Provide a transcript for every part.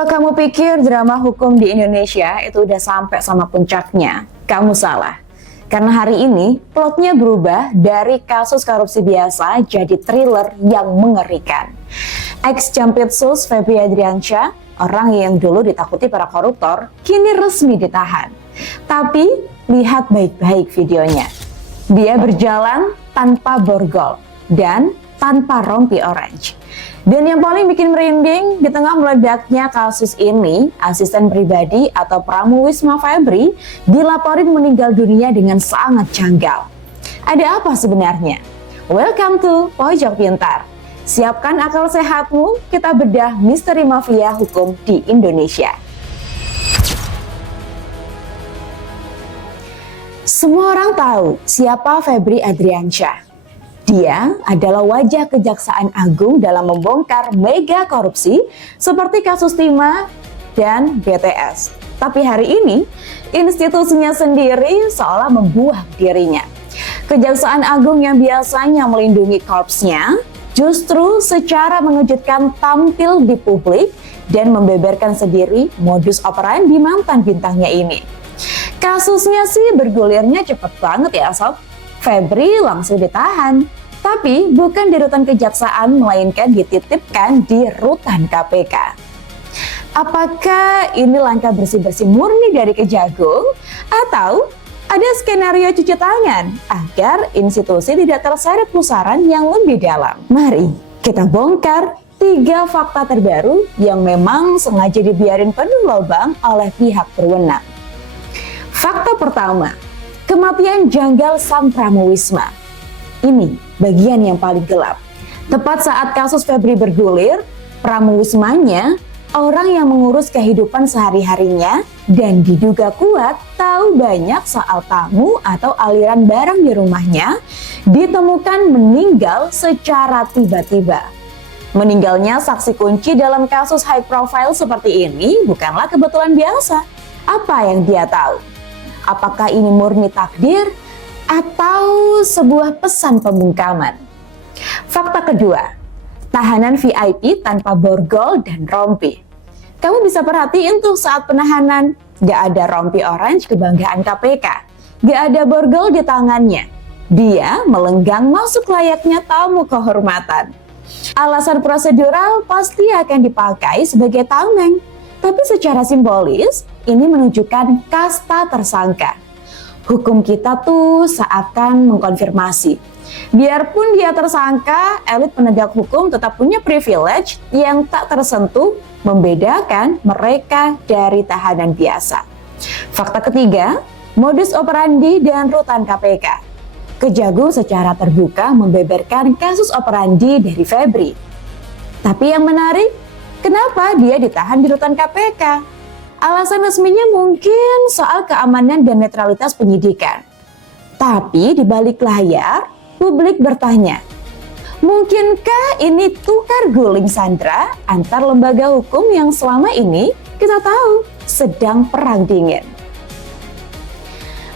Kalau kamu pikir drama hukum di Indonesia itu udah sampai sama puncaknya, kamu salah. Karena hari ini plotnya berubah dari kasus korupsi biasa jadi thriller yang mengerikan. Ex-Jampitsus Febri Adriansyah, orang yang dulu ditakuti para koruptor, kini resmi ditahan. Tapi lihat baik-baik videonya. Dia berjalan tanpa borgol dan tanpa rompi orange. Dan yang paling bikin merinding, di tengah meledaknya kasus ini, asisten pribadi atau Pramuwisma Febri dilaporin meninggal dunia dengan sangat janggal. Ada apa sebenarnya? Welcome to Pojok Pintar. Siapkan akal sehatmu, kita bedah misteri mafia hukum di Indonesia. Semua orang tahu siapa Febri Adriansyah. Dia adalah wajah Kejaksaan Agung dalam membongkar mega korupsi seperti kasus Timah dan BTS. Tapi hari ini, institusinya sendiri seolah membuang dirinya. Kejaksaan Agung yang biasanya melindungi korpsnya, justru secara mengejutkan tampil di publik dan membeberkan sendiri modus operandi mantan bintangnya ini. Kasusnya sih bergulirnya cepet banget ya sob. Febri langsung ditahan. Tapi bukan di rutan kejaksaan, melainkan dititipkan di rutan KPK. Apakah ini langkah bersih-bersih murni dari Kejagung? Atau ada skenario cuci tangan agar institusi tidak terseret pusaran yang lebih dalam? Mari kita bongkar 3 fakta terbaru yang memang sengaja dibiarin penuh lubang oleh pihak berwenang. Fakta pertama, kematian janggal sang Pramuwisma. Ini bagian yang paling gelap. Tepat saat kasus Febri bergulir, Pramuwismanya, orang yang mengurus kehidupan sehari-harinya dan diduga kuat tahu banyak soal tamu atau aliran barang di rumahnya, ditemukan meninggal secara tiba-tiba. Meninggalnya saksi kunci dalam kasus high profile seperti ini bukanlah kebetulan biasa. Apa yang dia tahu? Apakah ini murni takdir? Atau sebuah pesan pembungkaman? Fakta kedua, tahanan VIP tanpa borgol dan rompi. Kamu bisa perhatiin tuh saat penahanan, gak ada rompi orange kebanggaan KPK, gak ada borgol di tangannya. Dia melenggang masuk layaknya tamu kehormatan. Alasan prosedural pasti akan dipakai sebagai tameng, tapi secara simbolis ini menunjukkan kasta tersangka. Hukum kita tuh seakan mengkonfirmasi. Biarpun dia tersangka, elit penegak hukum tetap punya privilege yang tak tersentuh membedakan mereka dari tahanan biasa. Fakta ketiga, modus operandi dan rutan KPK. Kejagung secara terbuka membeberkan kasus operandi dari Febri. Tapi yang menarik, kenapa dia ditahan di rutan KPK? Alasan resminya mungkin soal keamanan dan netralitas penyidikan. Tapi di balik layar, publik bertanya, mungkinkah ini tukar guling sandera antar lembaga hukum yang selama ini kita tahu sedang perang dingin?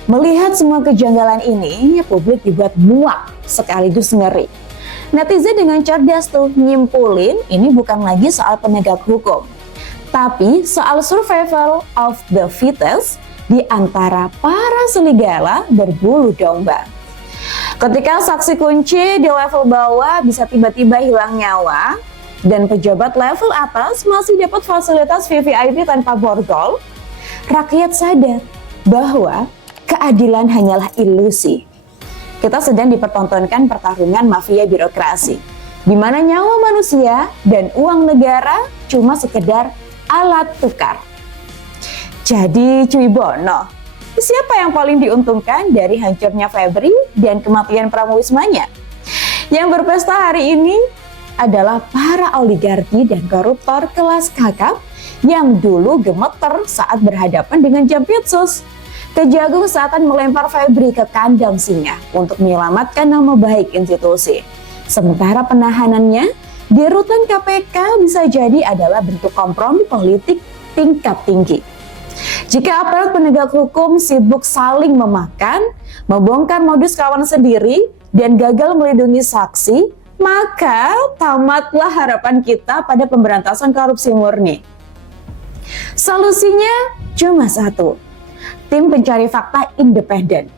Melihat semua kejanggalan ini, publik dibuat muak sekaligus ngeri. Netizen dengan cerdas tuh nyimpulin ini bukan lagi soal penegak hukum, tapi soal survival of the fittest di antara para serigala berbulu domba. Ketika saksi kunci di level bawah bisa tiba-tiba hilang nyawa, dan pejabat level atas masih dapat fasilitas VVIP tanpa borgol, rakyat sadar bahwa keadilan hanyalah ilusi. Kita sedang dipertontonkan pertarungan mafia birokrasi, di mana nyawa manusia dan uang negara cuma sekedar alat tukar. Jadi cuy Bono, siapa yang paling diuntungkan dari hancurnya Febri dan kematian Pramuwismanya? Yang berpesta hari ini adalah para oligarki dan koruptor kelas kakap yang dulu gemeter saat berhadapan dengan Jampitsus. Kejagung seakan melempar Febri ke kandang singa untuk menyelamatkan nama baik institusi. Sementara penahanannya di rutan KPK bisa jadi adalah bentuk kompromi politik tingkat tinggi. Jika aparat penegak hukum sibuk saling memakan, membongkar modus kawan sendiri, dan gagal melindungi saksi, maka tamatlah harapan kita pada pemberantasan korupsi murni. Solusinya cuma satu, tim pencari fakta independen.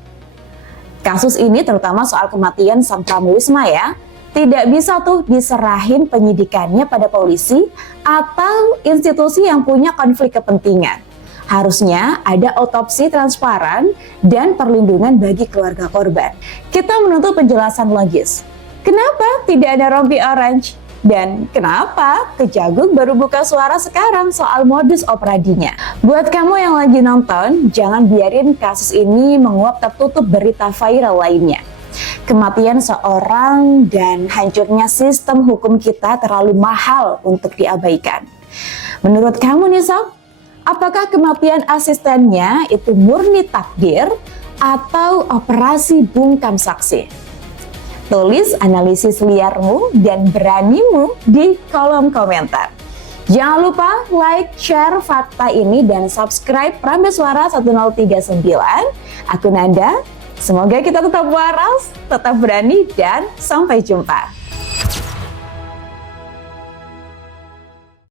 Kasus ini terutama soal kematian sang Pramuwisma ya, tidak bisa tuh diserahin penyidikannya pada polisi atau institusi yang punya konflik kepentingan. Harusnya ada otopsi transparan dan perlindungan bagi keluarga korban. Kita menuntut penjelasan logis. Kenapa tidak ada rompi orange? Dan kenapa Kejagung baru buka suara sekarang soal modus operandinya? Buat kamu yang lagi nonton, jangan biarin kasus ini menguap tertutup berita viral lainnya. Kematian seorang dan hancurnya sistem hukum kita terlalu mahal untuk diabaikan. Menurut kamu nih Sob, apakah kematian asistennya itu murni takdir atau operasi bungkam saksi? Tulis analisis liarmu dan beranimu di kolom komentar. Jangan lupa like, share fakta ini, dan subscribe Prameswara 1039, akun Anda. Semoga kita tetap waras, tetap berani, dan sampai jumpa.